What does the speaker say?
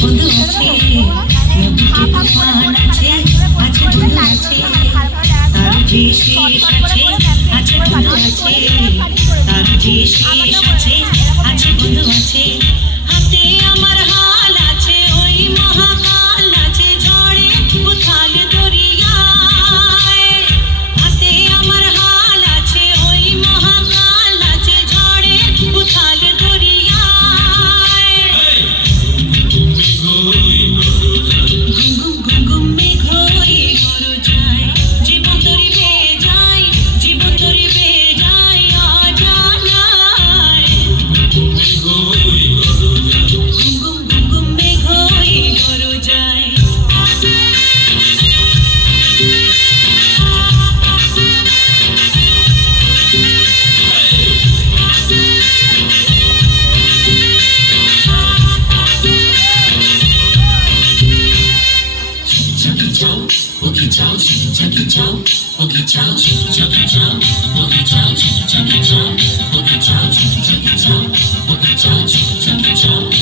বন্ধু আছে, নদীতে তুফান আছে, আছে বন্ধু আছে, তার যে শেষ আছে, আছে বন্ধু আছে, তার যে শেষ আছে, আছে বন্ধু আছে। হাতে আমার হাল আছে, ওই মহাকাল আছে, ঝড়ে উথাল দরিয়ায়। হাতে আমার হাল আছে, ওই মহাকাল আছে, ঝড়ে উথাল দরিয়ায়। ঘুম ঘুম ঘুম মেঘ হয়ে গরজায়, জীবন তরি বেয়ে যায়, জীবন তরি বেয়ে যায় অজানায়। ঘুম ঘুম ঘুম ঘুম মেঘ হয়ে গরজায়। Chucky Chow, Boogie Chow, Chucky Chow, Boogie Chow, Chucky Chow, Boogie Chow, Chucky Chow, Boogie Chow, Chucky Chow, Boogie Chow, Chucky Chow.